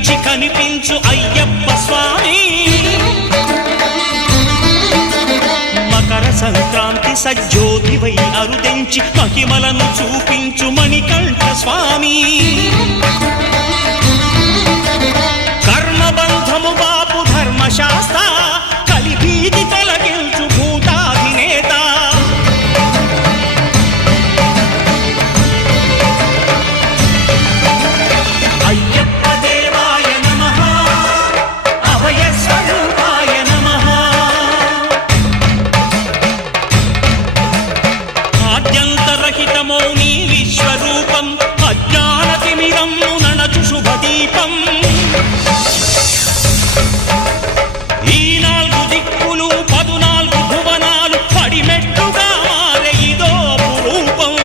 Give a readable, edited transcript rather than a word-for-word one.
కనిపించి కనిపించు అయ్యప్ప స్వామి మకర సంక్రాంతి సజ్జోతివై అరుదెంచి మహిమలను చూపించు మణికంఠ స్వామి కర్మబంధము బాపు ధర్మశాస్త్ర కలిభీతి తొలగించు భూతాధినేత అయ్యప్ప దేవాయ నమః అభయ స్వరూపాయ నమః ఆద్యంతరహితమో నీ విశ్వరూపం